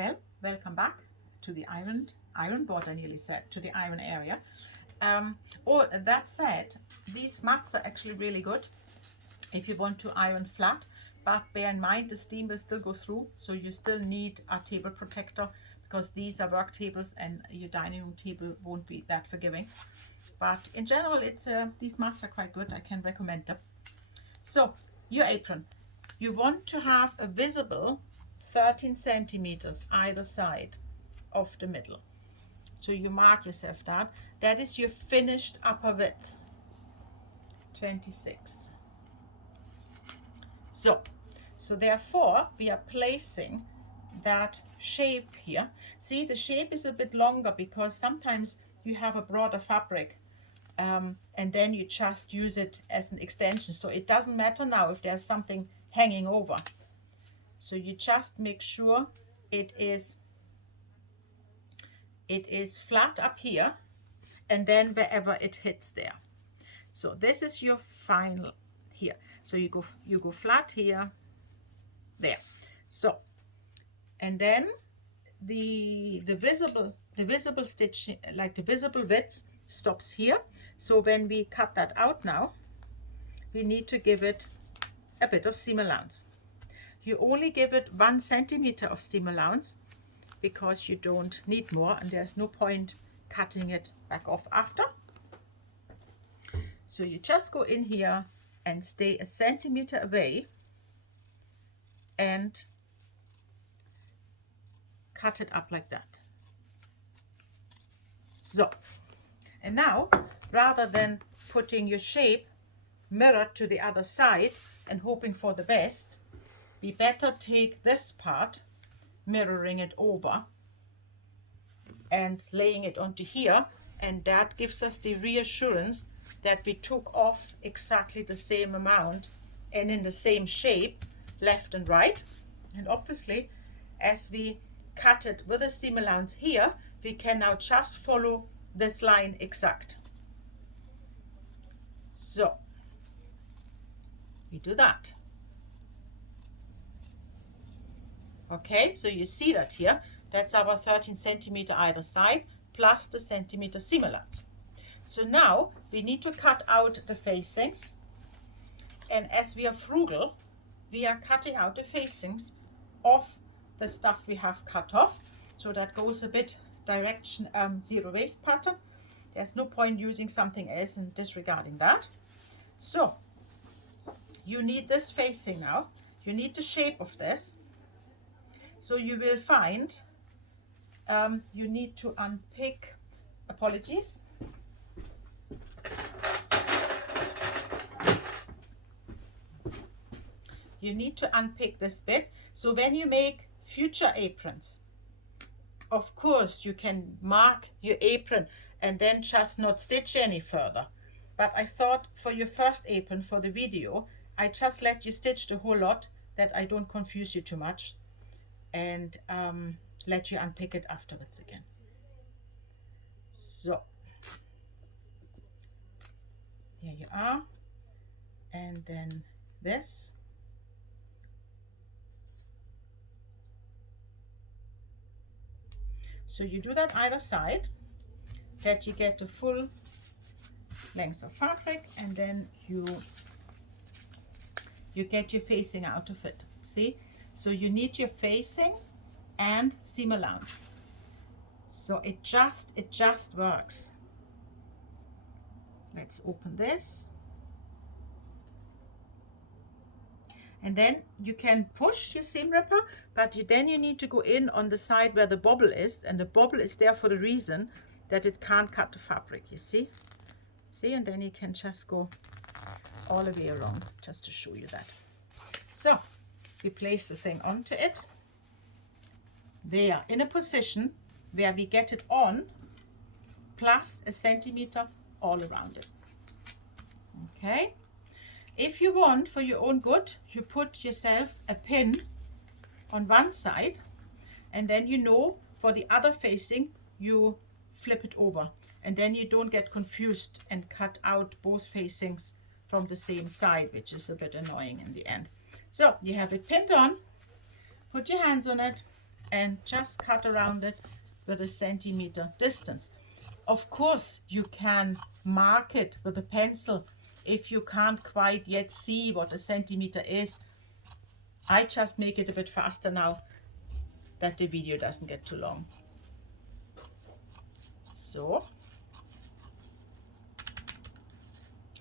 Well, welcome back to the iron board, I nearly said, to the iron area. That said, these mats are actually really good if you want to iron flat, but bear in mind the steam will still go through, so you still need a table protector because these are work tables and your dining room table won't be that forgiving. But in general, these mats are quite good. I can recommend them. So your apron, you want to have a visible 13 centimeters either side of the middle. So you mark yourself that. That is your finished upper width, 26. So therefore we are placing that shape here. See, the shape is a bit longer because sometimes you have a broader fabric and then you just use it as an extension. So it doesn't matter now if there's something hanging over. So you just make sure it is flat up here and then wherever it hits there. So this is your final here. So you go flat here, there. So, and then the visible stitch, like the visible width, stops here. So when we cut that out now, we need to give it a bit of seam allowance. You only give it 1 centimeter of seam allowance because you don't need more, and there's no point cutting it back off after. So you just go in here and stay 1 centimeter away and cut it up like that. So, and now rather than putting your shape mirror to the other side and hoping for the best, we better take this part, mirroring it over and laying it onto here, and that gives us the reassurance that we took off exactly the same amount and in the same shape, left and right. And obviously, as we cut it with a seam allowance here, we can now just follow this line exact. So we do that. Okay, so you see that here, that's our 13 centimeter either side plus the centimeter seam allowance. So now we need to cut out the facings, and as we are frugal, we are cutting out the facings of the stuff we have cut off. So that goes a bit direction zero waste pattern. There's no point using something else and disregarding that. So you need this facing now. You need the shape of this. So you will find you need to unpick, apologies. You need to unpick this bit. So when you make future aprons, of course you can mark your apron and then just not stitch any further. But I thought for your first apron for the video, I just let you stitch the whole lot, that I don't confuse you too much, and let you unpick it afterwards again. So there you are, and then this. So you do that either side, that you get the full length of fabric, and then you get your facing out of it. See? So you need your facing and seam allowance. So it just works. Let's open this. And then you can push your seam ripper, but then you need to go in on the side where the bobble is, and the bobble is there for the reason that it can't cut the fabric, you see? See, and then you can just go all the way around, just to show you that. So we place the thing onto it. There, in a position where we get it on, plus 1 centimeter all around it. Okay. If you want, for your own good, you put yourself a pin on one side, and then you know for the other facing you flip it over, and then you don't get confused and cut out both facings from the same side, which is a bit annoying in the end. So you have it pinned on, put your hands on it, and just cut around it with a centimeter distance. Of course, you can mark it with a pencil if you can't quite yet see what a centimeter is. I just make it a bit faster now that the video doesn't get too long. So,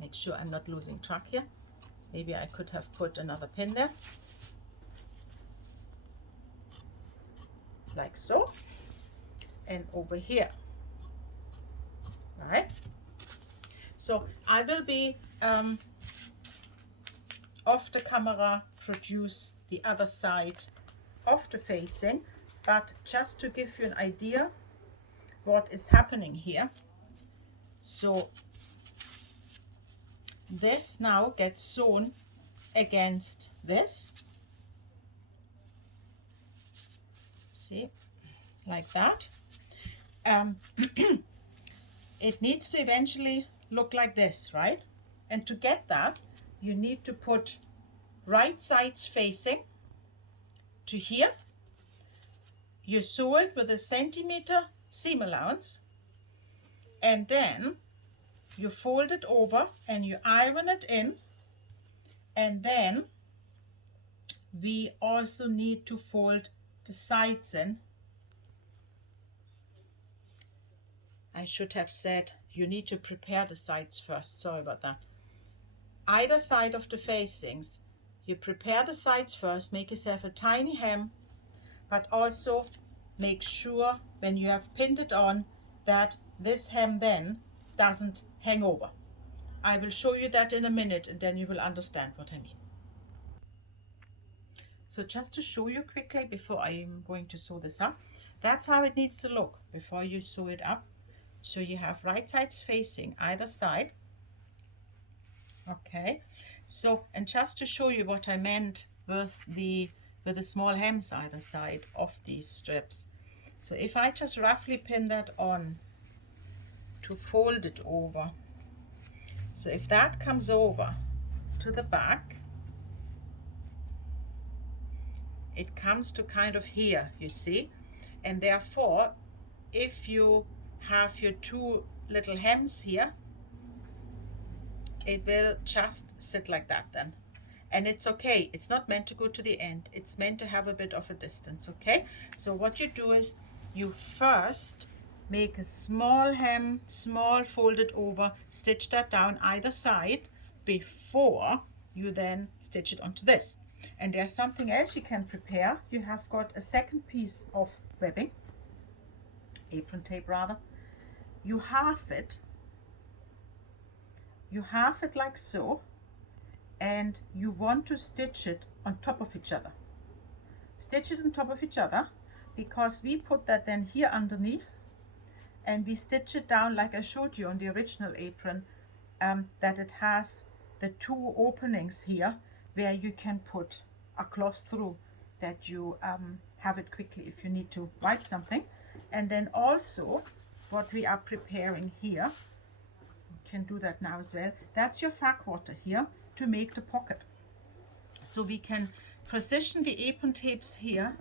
make sure I'm not losing track here. Maybe I could have put another pin there. Like so. And over here. Right? So I will be off the camera produce the other side of the facing, but just to give you an idea what is happening here. So this now gets sewn against this. See, like that. It needs to eventually look like this, right? And to get that, you need to put right sides facing to here. You sew it with a centimeter seam allowance, and then you fold it over and you iron it in, and then we also need to fold the sides in. I should have said you need to prepare the sides first, sorry about that. Either side of the facings, you prepare the sides first, make yourself a tiny hem, but also make sure when you have pinned it on that this hem then doesn't hang over. I will show you that in a minute and then you will understand what I mean. So just to show you quickly before I am going to sew this up, that's how it needs to look before you sew it up. So you have right sides facing either side. Okay, so and just to show you what I meant with the small hems either side of these strips. So if I just roughly pin that on to fold it over, so if that comes over to the back, it comes to kind of here, you see, and therefore if you have your two little hems here, it will just sit like that then. And it's okay, it's not meant to go to the end, it's meant to have a bit of a distance, okay? So what you do is you first make a small hem, small folded over, stitch that down either side before you then stitch it onto this. And there's something else you can prepare. You have got a second piece of webbing, apron tape rather. You half it like so, and you want to stitch it on top of each other. Stitch it on top of each other because we put that then here underneath and we stitch it down like I showed you on the original apron, that it has the two openings here where you can put a cloth through, that you have it quickly if you need to wipe something. And then also what we are preparing here, you can do that now as well, that's your fac water here to make the pocket. So we can position the apron tapes here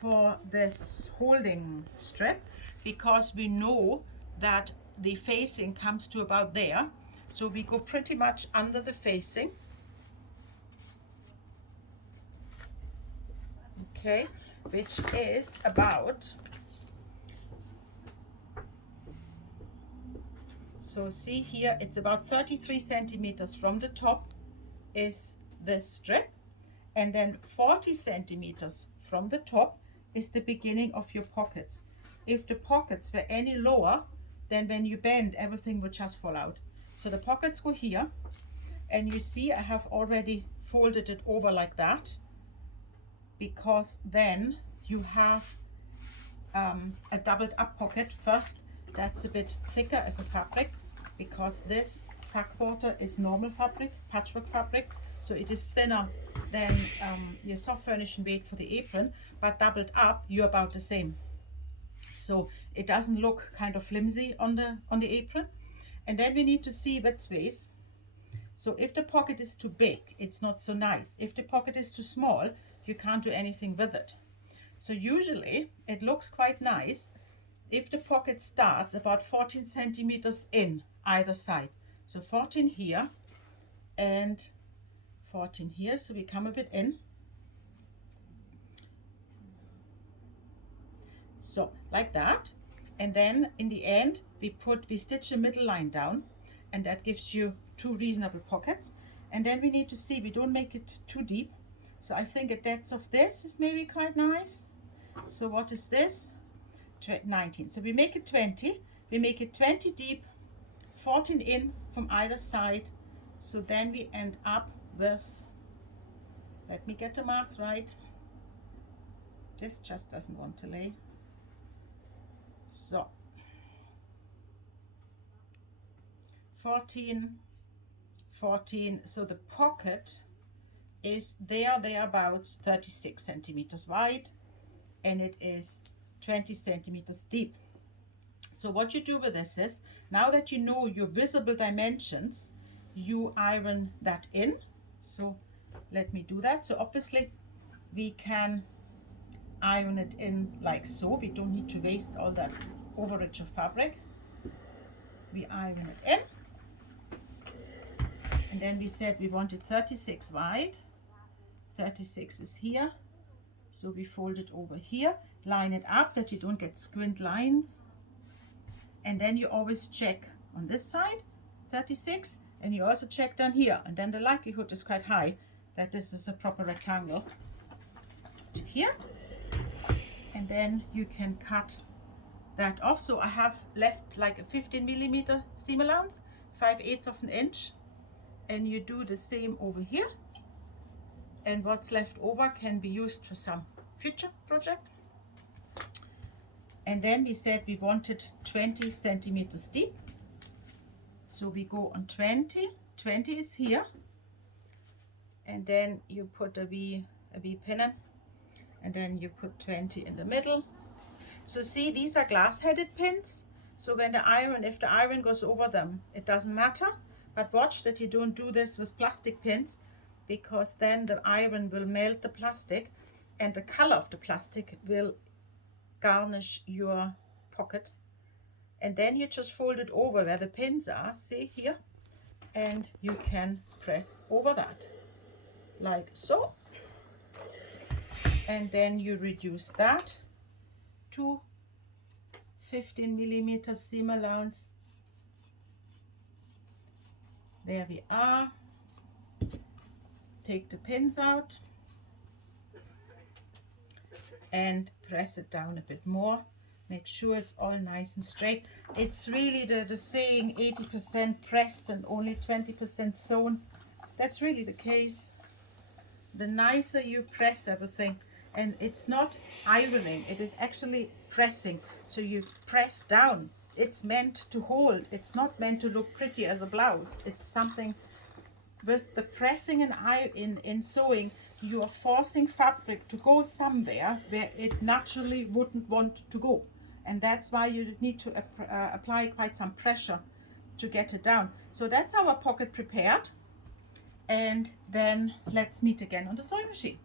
for this holding strip because we know that the facing comes to about there. So we go pretty much under the facing. Okay, which is about, so see here, it's about 33 centimeters from the top is this strip, and then 40 centimeters from the top is the beginning of your pockets. If the pockets were any lower, then when you bend, everything would just fall out. So the pockets go here, and you see I have already folded it over like that, because then you have a doubled up pocket. First, that's a bit thicker as a fabric, because this fac water is normal fabric, patchwork fabric, so it is thinner than your soft furnishing weight for the apron, but doubled up you're about the same, so it doesn't look kind of flimsy on the apron. And then we need to see width space. So if the pocket is too big, it's not so nice. If the pocket is too small, you can't do anything with it. So usually it looks quite nice if the pocket starts about 14 centimeters in either side. So 14 here and 14 here, so we come a bit in. So like that. And then in the end we stitch the middle line down, and that gives you 2 reasonable pockets. And then we need to see we don't make it too deep. So I think a depth of this is maybe quite nice. So what is this? 19. So we make it 20. We make it 20 deep, 14 in from either side. So then we end up with, let me get the math right. This just doesn't want to lay. So 14, 14. So the pocket is thereabouts 36 centimeters wide, and it is 20 centimeters deep. So what you do with this is, now that you know your visible dimensions, you iron that in. So let me do that. So obviously we can iron it in like so. We don't need to waste all that overage of fabric. We iron it in. And then we said we wanted 36 wide. 36 is here. So we fold it over here, line it up that you don't get squint lines. And then you always check on this side, 36, and you also check down here. And then the likelihood is quite high that this is a proper rectangle here. And then you can cut that off. So I have left like a 15 millimeter seam allowance, 5/8 of an inch. And you do the same over here. And what's left over can be used for some future project. And then we said we wanted 20 centimeters deep. So we go on 20. 20 is here. And then you put a wee pin, and then you put 20 in the middle. So see, these are glass-headed pins. So when if the iron goes over them, it doesn't matter. But watch that you don't do this with plastic pins, because then the iron will melt the plastic and the color of the plastic will garnish your pocket. And then you just fold it over where the pins are, see here, and you can press over that like so. And then you reduce that to 15 millimeter seam allowance. There we are. Take the pins out and press it down a bit more. Make sure it's all nice and straight. It's really the saying 80% pressed and only 20% sewn. That's really the case. The nicer you press everything, and it's not ironing, it is actually pressing. So you press down. It's meant to hold. It's not meant to look pretty as a blouse. It's something. With the pressing and in sewing, you are forcing fabric to go somewhere where it naturally wouldn't want to go, and that's why you need to apply quite some pressure to get it down. So that's our pocket prepared, and then let's meet again on the sewing machine.